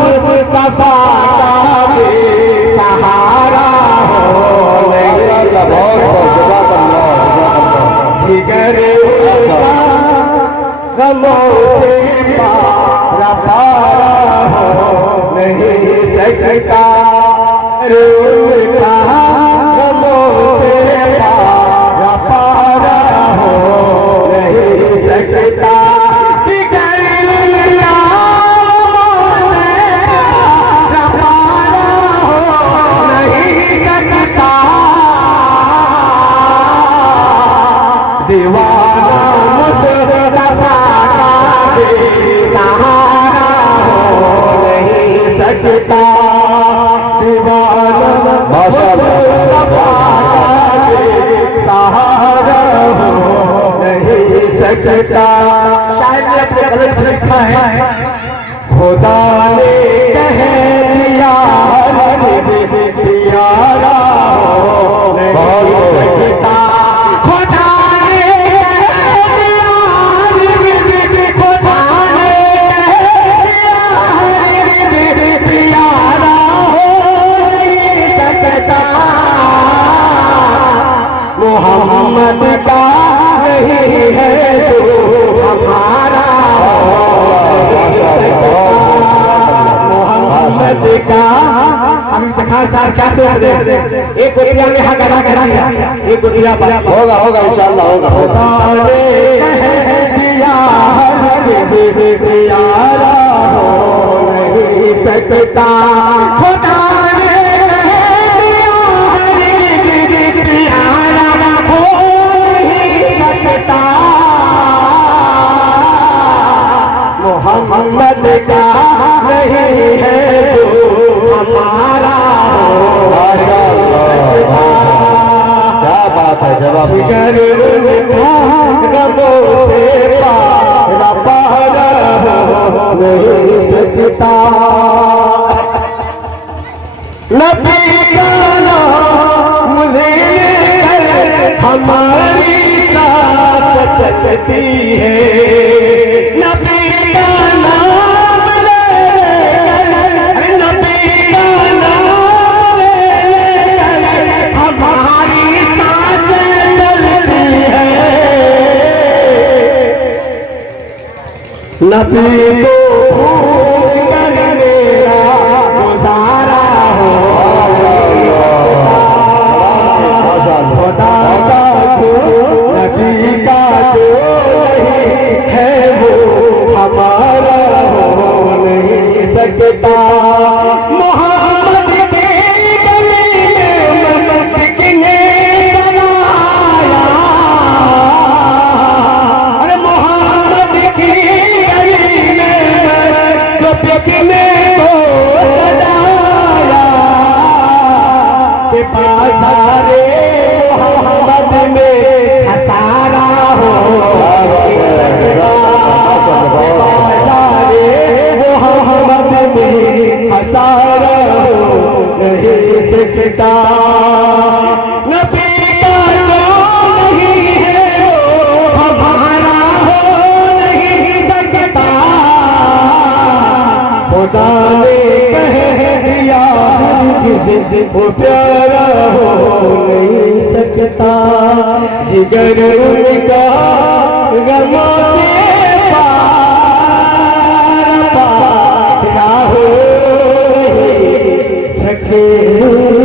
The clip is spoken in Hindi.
मुस्तफा सहारा हो जिगर गमों से पारा पारा हो नहीं सकता रूठा गमों से पारा पारा हो नहीं सकता दीवाना मुस्तफा सहारा हो नहीं सकता दीवाना मुस्तफा सहारा हो नहीं सकता। शायद ने अपने कलम से लिखा है खुदा ने कह दिया प्यारा हो नहीं सकता मोहम्मद का नहीं है जो हमारा मोहम्मद का हम दिखा साहब क्या सोच रहे एक गुरिया में हाँ करा करा एक गुरिया होगा होगा इंशाअल्लाह होगा प्यारा हो नहीं सकता खुदा मोहम्मद का नहीं है जो हमारा क्या बात है जवाब गमों से पारा पारा हो नहीं सकता नबी का नाम मुझे हमारी साथ चलती है नबी का नाम नबी का नाम हमारी साथ चलती है नबी को भूल कर मेरा गुजारा हो खुदा का नबी का है वो हमारा हो नहीं सकता मोहम्मद के गले में किसने बनाया अरे मोहम्मद के गले में जो किसने बनाया के पास सारे मोहम्मद में हसारा हो हसारा हो नहीं सकता नबी का नहीं है हमारा हो नहीं सकता खुदा ने कह दिया वो प्यारा हो नहीं सकता जिगर उनका गमों से पारा हो नहीं सकता।